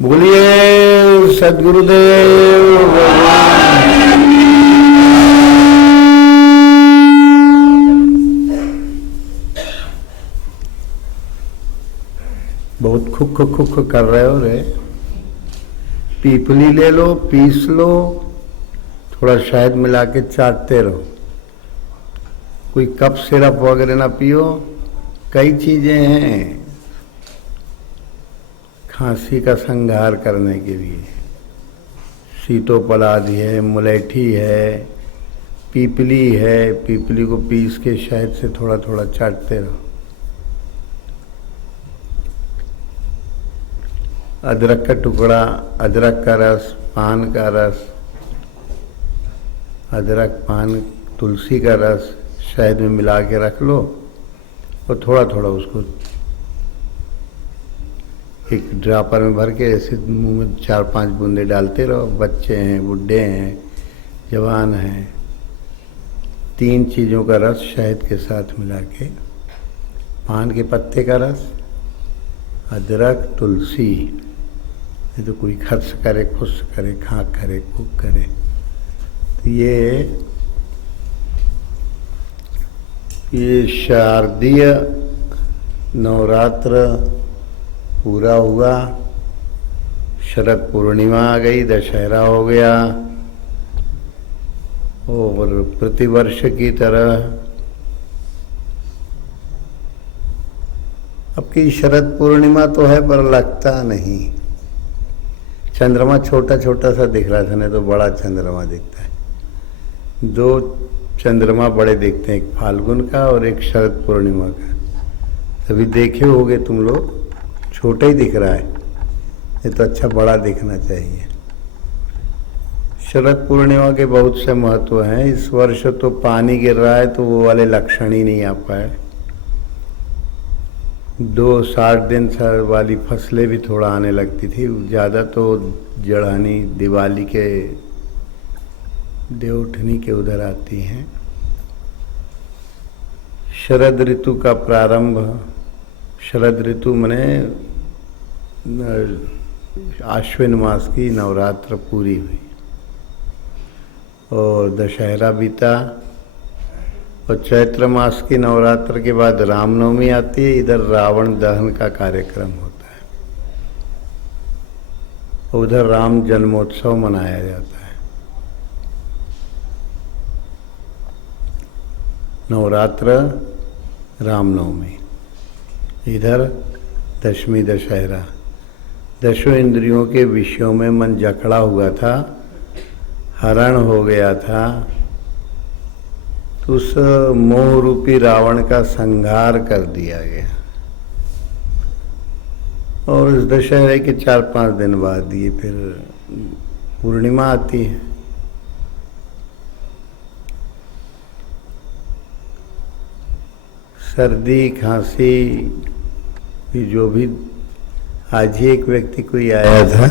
बोलिए सद्गुरुदेव भगवान। बहुत खुख खुख कर रहे हो रे। पीपली ले लो, पीस लो, थोड़ा शहद मिला के चाटते रहो। कोई कप सिरप वगैरह ना पियो। कई चीजें हैं खांसी का संहार करने के लिए। सीतोपलाद है, मुलेठी है, पीपली है। पीपली को पीस के शहद से थोड़ा थोड़ा चाटते रहो। अदरक का टुकड़ा, अदरक का रस, पान का रस, अदरक, पान, तुलसी का रस शहद में मिला के रख लो और थोड़ा थोड़ा उसको एक ड्रापर में भर के ऐसे मुंह में 4-5 बूंदे डालते रहो। बच्चे हैं, बुढ़े हैं, जवान हैं। 3 चीज़ों का रस शहद के साथ मिला के, पान के पत्ते का रस, अदरक, तुलसी। ये तो कोई खर्च करे, खुश करे, खाक करे, खूब करे। तो ये शारदीय नवरात्र पूरा हुआ। शरद पूर्णिमा आ गई, दशहरा हो गया। और प्रतिवर्ष की तरह अब की शरद पूर्णिमा तो है पर लगता नहीं। चंद्रमा छोटा छोटा सा दिख रहा था, नहीं तो बड़ा चंद्रमा दिखता है। 2 चंद्रमा बड़े दिखते हैं, एक फाल्गुन का और एक शरद पूर्णिमा का। अभी देखे होगे तुम लोग, छोटा ही दिख रहा है। ये तो अच्छा बड़ा दिखना चाहिए। शरद पूर्णिमा के बहुत से महत्व हैं। इस वर्ष तो पानी गिर रहा है तो वो वाले लक्षण ही नहीं आ पाए। 60 दिन वाली फसलें भी थोड़ा आने लगती थी। ज़्यादा तो जड़ानी दिवाली के, देवउठनी के उधर आती हैं। शरद ऋतु का प्रारंभ, शरद ऋतु मने आश्विन मास की नवरात्र पूरी हुई और दशहरा बीता। और चैत्र मास की नवरात्र के बाद रामनवमी आती है। इधर रावण दहन का कार्यक्रम होता है, उधर राम जन्मोत्सव मनाया जाता है। नवरात्र, रामनवमी, इधर दशमी, दशहरा। दशों इंद्रियों के विषयों में मन जकड़ा हुआ था, हरण हो गया था। तो उस मोह रूपी रावण का संहार कर दिया गया। और इस दशहरे के 4-5 दिन बाद ये फिर पूर्णिमा आती है। सर्दी, खांसी भी, जो भी। आज ही एक व्यक्ति कोई आया था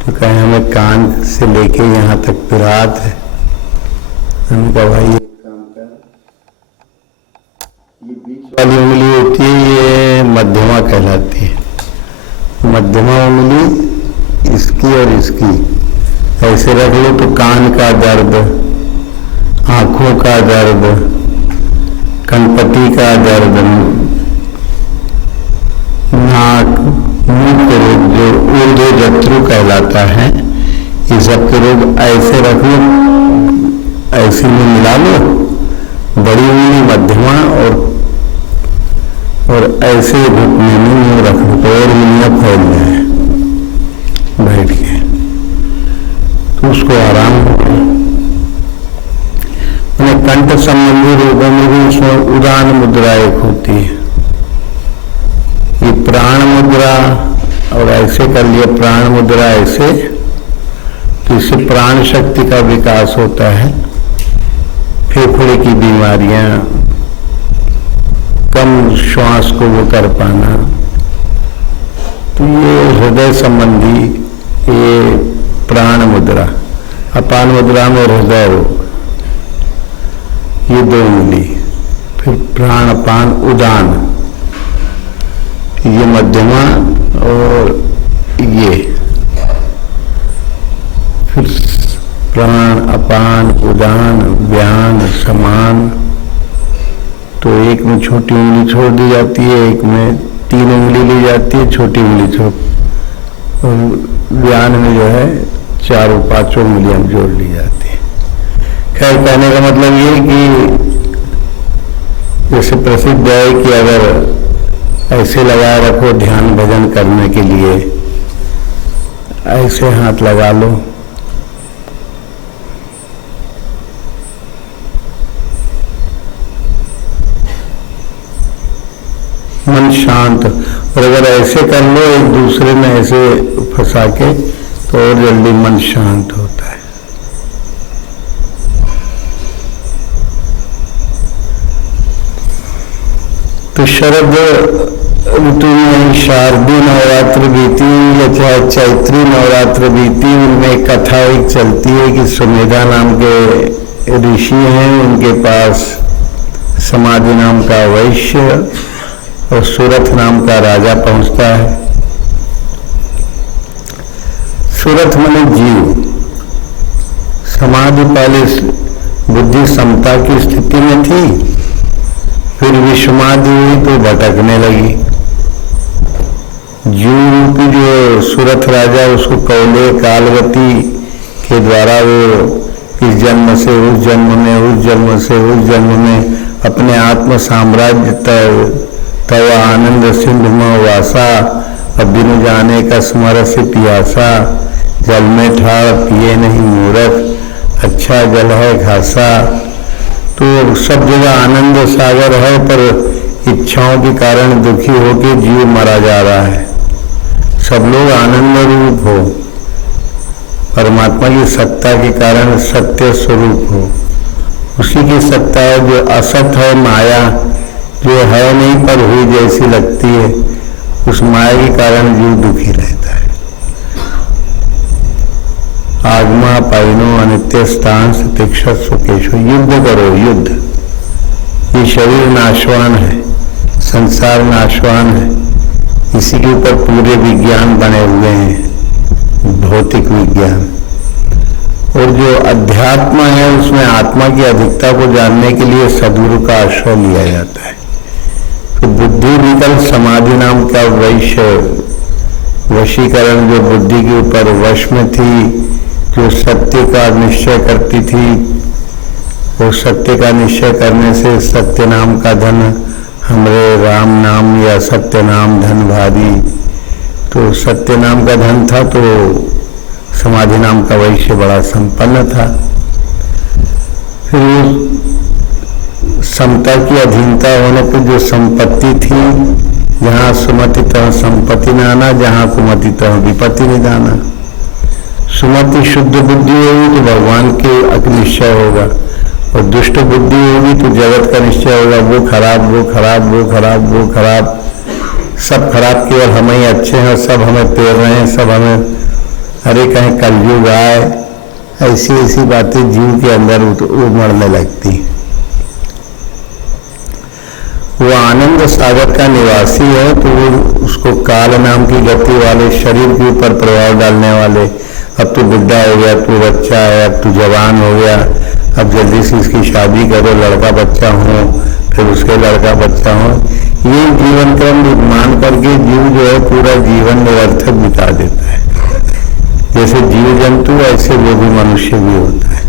तो कहे हमें कान से लेके यहाँ तक पिरात है। हमने कहा भाई एक काम कर, ये बीच वाली उंगली होती है, ये मध्यमा कहलाती है। मध्यमा उंगली इसकी और इसकी ऐसे रख लो तो कान का दर्द, आंखों का दर्द, कनपट्टी का दर्द, नाक, मुंह के रोग जो ऊर्ध्व जत्रु कहलाता है, ये सब के रोग ऐसे रख लो, ऐसे में मिला लो। बड़ी उंगली मध्यमा और ऐसे घुटने में मुंह रख लो तो और उंगलियां फैल जाए बैठ के, तो उसको आराम हो। कंठ संबंधी रोगों में भी उसमें उदान मुद्रा एक होती है। ये प्राण मुद्रा, और ऐसे कर लिया प्राण मुद्रा ऐसे, तो इससे प्राण शक्ति का विकास होता है। फेफड़े की बीमारियां, कम श्वास को वो कर पाना, तो ये हृदय संबंधी ये प्राण मुद्रा। अपान मुद्रा में हृदय रोग, ये 2 उंगली। फिर प्राण, अपान, उदान, ये मध्यमा और ये प्राण, अपान, उदान, व्यान, समान। तो एक में छोटी उंगली छोड़ दी जाती है, एक में 3 उंगली ली जाती है, छोटी उंगली छोड़, और व्यान में जो है 4-5 उंगलियां जोड़ ली जाती है। खैर, कहने का मतलब ये कि जैसे प्रसिद्ध है कि अगर ऐसे लगाए रखो ध्यान भजन करने के लिए, ऐसे हाथ लगा लो, मन शांत। और अगर ऐसे कर लो एक दूसरे में ऐसे फंसा के, तो और जल्दी मन शांत होता है। तो शरद ऋतु में शारदीय नवरात्र बीती या चाहे चैत्री नवरात्र बीती, उनमें कथा एक चलती है कि सुमेधा नाम के ऋषि हैं, उनके पास समाधि नाम का वैश्य और सुरथ नाम का राजा पहुंचता है। सुरथ माने जीव। समाधि पहले बुद्धि समता की स्थिति में थी, फिर विषमादि हुई तो भटकने लगी। जीव रूपी जो सुरथ राजा, उसको कौले कालवती के द्वारा वो इस जन्म से उस जन्म में, उस जन्म से उस जन्म में अपने आत्म साम्राज्य तव आनंद सिंधु में वासा, अब बिनु जाने का स्मरस पियासा, जल में ठाड़ पिए नहीं मूर्ख, अच्छा जल है घासा। तो सब जगह आनंद सागर है, पर इच्छाओं के कारण दुखी होकर जीव मरा जा रहा है। सब लोग आनंद रूप हो, परमात्मा की सत्ता के कारण सत्य स्वरूप हो, उसी की सत्ता है। जो असत है माया, जो है नहीं पर हुई जैसी लगती है, उस माया के कारण जीव दुखी रहता है। आगमा पाइनो अनित्य स्थान तीक्षस्व केशो, युद्ध करो युद्ध। ये शरीर नाशवान है, संसार नाशवान है, इसी के ऊपर पूरे विज्ञान बने हुए हैं, भौतिक विज्ञान। और जो अध्यात्म है उसमें आत्मा की अधिकता को जानने के लिए सद्गुरु का आश्रय लिया जाता है। तो बुद्धि निकल समाधि नाम का वशीकरण, जो बुद्धि के ऊपर वश में थी, जो सत्य का निश्चय करती थी, वो सत्य का निश्चय करने से सत्य नाम का धन हमरे राम नाम या सत्य नाम धन भारी। तो सत्य नाम का धन था, तो समाधि नाम का वैश्य बड़ा संपन्न था। फिर समता की अधीनता होने पर जो संपत्ति थी, जहाँ सुमति तह संपत्ति नाना, जहाँ कुमति तह विपत्ति निदाना। सुमति शुद्ध बुद्धि होगी तो भगवान के अनिश्चय होगा, और दुष्ट बुद्धि होगी तो जगत का निश्चय होगा। वो खराब, वो खराब, वो खराब, वो खराब, सब खराब, केवल हम ही अच्छे हैं, सब हमें पेर रहे हैं, सब हमें, अरे कहीं कलयुग आए, ऐसी ऐसी बातें जीव के अंदर उमड़ने लगती। वो आनंद सागर का निवासी है, तो वो उसको काल नाम की गति वाले शरीर के ऊपर प्रभाव डालने वाले, अब तू बुढ़ा हो गया, तू बच्चा है, अब तू जवान हो गया, अब जल्दी से इसकी शादी करो, लड़का बच्चा हो, फिर उसके लड़का बच्चा हो, ये जीवन क्रम मान करके जीव जो है पूरा जीवन निरर्थक बिता देता है। जैसे जीव जंतु ऐसे वो भी मनुष्य भी होता है।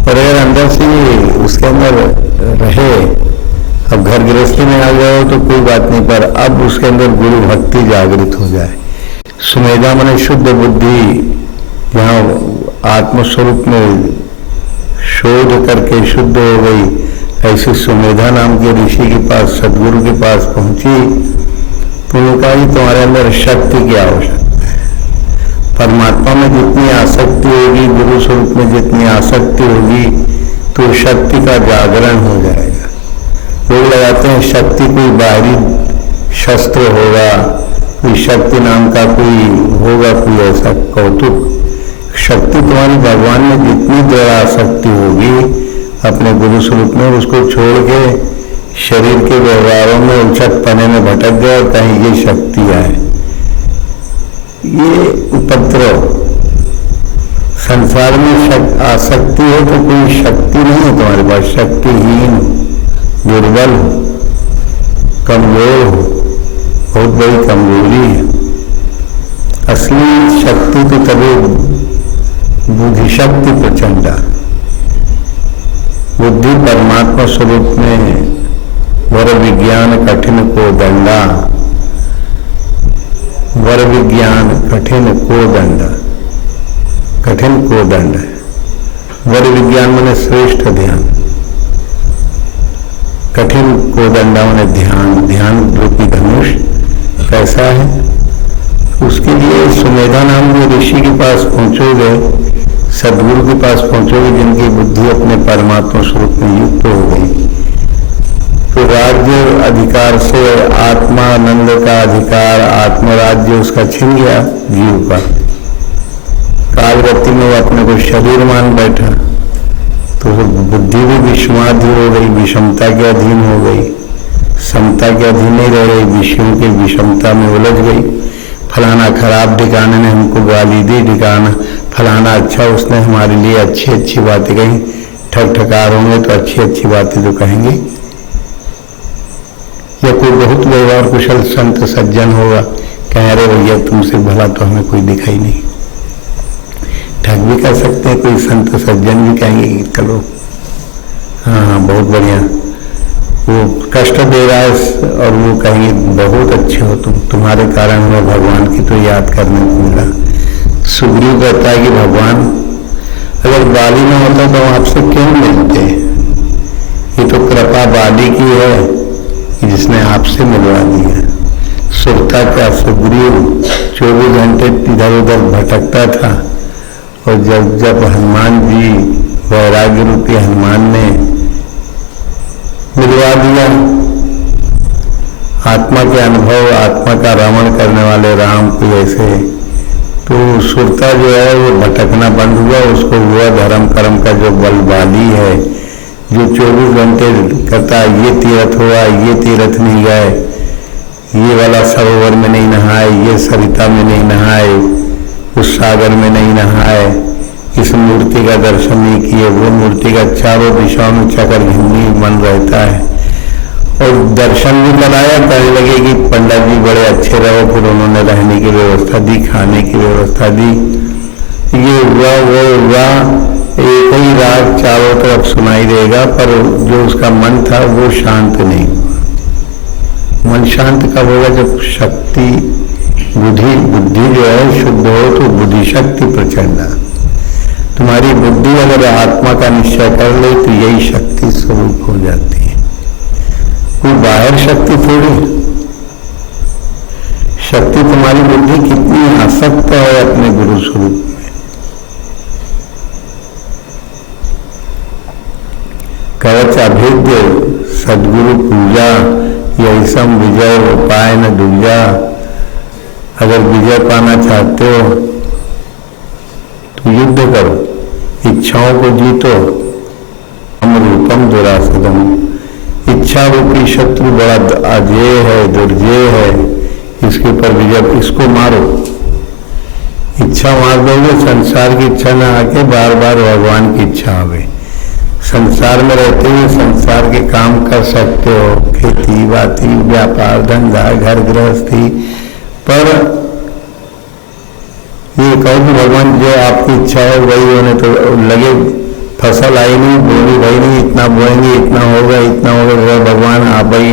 और अगर अंदर से उसके अंदर रहे, अब घर गृहस्थी में आ गए तो कोई बात नहीं, पर अब उसके अंदर गुरु भक्ति जागृत हो जाए। सुमेधा माने शुद्ध बुद्धि, जहाँ आत्मस्वरूप में शोध करके शुद्ध हो गई, ऐसे सुमेधा नाम के ऋषि के पास, सदगुरु के पास पहुंची, तो उन्होंने कहा कि तुम्हारे अंदर शक्ति की आवश्यकता है। परमात्मा में जितनी आसक्ति होगी, गुरु स्वरूप में जितनी आसक्ति होगी, तो शक्ति का जागरण हो जाएगा। लोग लगाते हैं शक्ति कोई बाहरी शस्त्र होगा, कोई शक्ति नाम का कोई होगा, कोई ऐसा कौतुक। शक्ति तुम्हारी भगवान में जितनी दृढ़ आसक्ति होगी अपने गुरु स्वरूप में, उसको छोड़ के शरीर के व्यवहारों में उलझट पने में भटक गए और कहीं ये शक्ति आए, ये उपद्रव संसार में आसक्ति है तो कोई शक्ति नहीं है तुम्हारे पास, शक्तिहीन हो, दुर्बल हो, कमजोर हो, बहुत बड़ी कमजोरी है। असली शक्ति तो तभी बुद्धि शक्ति प्रचंडा, बुद्धि परमात्मा स्वरूप में वर विज्ञान कठिन को दंडा, वर विज्ञान कठिन को दंडा, कठिन को दंड है। वर विज्ञान माने श्रेष्ठ ध्यान, कठिन को दंडा माने ध्यान, ध्यान रूपी धनुष कैसा है, उसके लिए सुमेधा नाम के ऋषि के पास पहुंचोगे, सदगुरु के पास पहुंचोगे जिनकी बुद्धि अपने परमात्मा स्वरूप में युक्त हो गई, तो राज्य अधिकार से आत्मानंद का अधिकार, आत्मराज्य उसका छिन गया जीव का। कालगति में वो अपने को शरीर मान बैठा, तो बुद्धि भी विषमाधि हो गई, विषमता के अधीन हो गई, समता के अधीन नहीं रह गई, विषयों के विषमता में उलझ गई। फलाना खराब ठिकाने ने हमको गाली दी, ठिकाना फलाना अच्छा, उसने हमारे लिए अच्छी अच्छी बातें कही, ठग ठकार होंगे तो अच्छी अच्छी बातें तो कहेंगे। या कोई बहुत व्यवहार कुशल संत सज्जन होगा, कह रहे भैया तुमसे भला तो हमें कोई दिखाई नहीं, ठग भी कर सकते हैं, कोई संत सज्जन भी कहेंगे कि चलो हाँ बहुत बढ़िया, वो कष्ट दे रहा है और वो कहेंगे बहुत अच्छे हो तुम, तुम्हारे कारण हमें भगवान की तो याद करने को मिला। सुग्रीव कहता है कि भगवान अगर बाली न होता तो आपसे क्यों मिलते, ये तो कृपा बाली की है कि जिसने आपसे मिलवा दिया। सुरता क्या, सुग्रीव 24 घंटे इधर उधर भटकता था, और जब जब हनुमान जी वैराग्य रूपी हनुमान ने मिलवा दिया, आत्मा के अनुभव, आत्मा का रमण करने वाले राम को ऐसे, तो सुरता जो है वो भटकना बंद हुआ, उसको हुआ धर्म कर्म का जो बलवाली है, जो 24 घंटे कहता ये तीर्थ हुआ, ये तीर्थ नहीं गए, ये वाला सरोवर में नहीं नहाए, ये सरिता में नहीं नहाए, उस सागर में नहीं नहाए, इस मूर्ति का दर्शन नहीं किए, वो मूर्ति का चारों दिशाओं में चक्कर घूमने मन रहता है। और दर्शन भी कराया, कहने लगे कि पंडित जी बड़े अच्छे रहो, फिर उन्होंने रहने की व्यवस्था दी, खाने की व्यवस्था दी, ये हुआ वो हुआ, एक ही राग चारों तरफ सुनाई देगा, पर जो उसका मन था वो शांत नहीं हुआ। मन शांत कब होगा, जब शक्ति बुद्धि जो है शुद्ध हो, तो बुद्धि शक्ति प्रचंड। तुम्हारी बुद्धि अगर आत्मा का निश्चय कर ले तो यही शक्ति स्वरूप हो जाती है, कोई बाहर शक्ति थोड़ी। शक्ति तुम्हारी बुद्धि कितनी आसक्त है अपने गुरु स्वरूप में। कवच अभेद्य सदगुरु पूजा, यही सम विजय उपाय न दूजा। अगर विजय पाना चाहते हो तो युद्ध करो, इच्छाओं को जीतो। हम रूपम दुरासदम, इच्छा रूपी शत्रु बड़ा अजेय है, दुर्जेय है, इसके ऊपर विजय, इसको मारो। इच्छा मार दोगे, संसार की इच्छा न आके बार बार भगवान की इच्छा आवे। संसार में रहते हुए संसार के काम कर सकते हो, खेती बाती व्यापार धंधा घर गृहस्थी, पर ये कहो कि भगवान जो आपकी इच्छा है वही होने तो लगे, फसल आई नहीं, बोली भाई नहीं, इतना बोएंगे, इतना होगा, इतना होगा। भगवान आप ही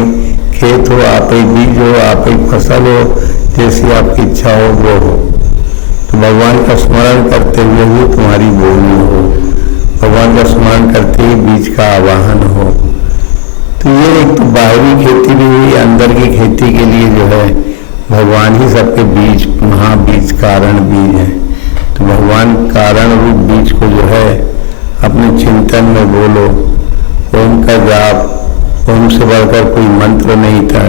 खेत हो, आप ही बीज हो, आप ही फसल हो, जैसी आपकी इच्छा हो वो हो। तो भगवान का स्मरण करते हुए भी तुम्हारी बोली हो, भगवान का स्मरण करते ही बीज का आवाहन हो। तो ये एक तो बाहरी खेती भी हुई, अंदर की खेती के लिए जो है भगवान ही सबके बीज, महाबीज कारण बीज है। तो भगवान कारण रूप बीज को जो है अपने चिंतन में बोलो। ओम का जाप, ओम से बढ़कर कोई मंत्र नहीं था,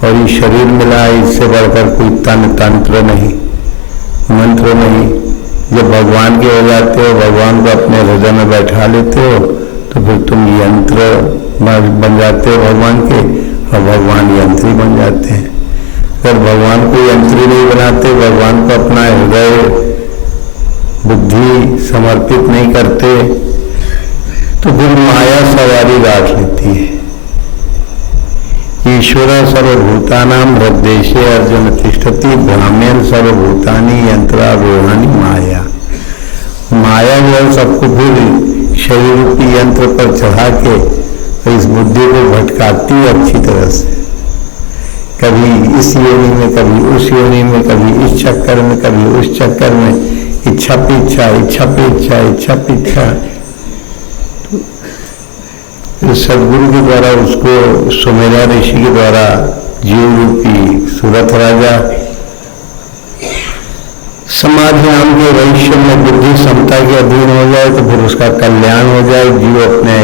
और ये शरीर मिला, इससे बढ़कर कोई तंत्र नहीं, मंत्र नहीं। जब भगवान के हो जाते हो, भगवान को अपने हृदय में बैठा लेते हो, तो फिर तुम यंत्र बन जाते हो भगवान के, और भगवान यंत्री बन जाते हैं। अगर भगवान को यंत्री नहीं बनाते, भगवान को अपना हृदय बुद्धि समर्पित नहीं करते तो फिर माया सवारी गांठ लेती है। ईश्वर सर्वभूतानां हृद्देशे अर्जुन तिष्ठति भ्राम्यन् सर्वभूतानि यंत्रारूढ़ानि माया। माया जो है सबको फिर शरीर रूपी यंत्र पर चढ़ा के इस बुद्धि को भटकाती है अच्छी तरह से, कभी इस योनि में, कभी उस योनि में, कभी इस चक्कर में, कभी उस चक्कर में, इच्छा पे इच्छा, इच्छा पे इच्छा, इच्छा पे इच्छा। तो सदगुरु के द्वारा उसको सुमेरा ऋषि के द्वारा जीव रूपी सूरत राजा समाधि नाम के वैश्य में बुद्धि समता के अधीन हो जाए तो फिर उसका कल्याण हो जाए, जीव अपने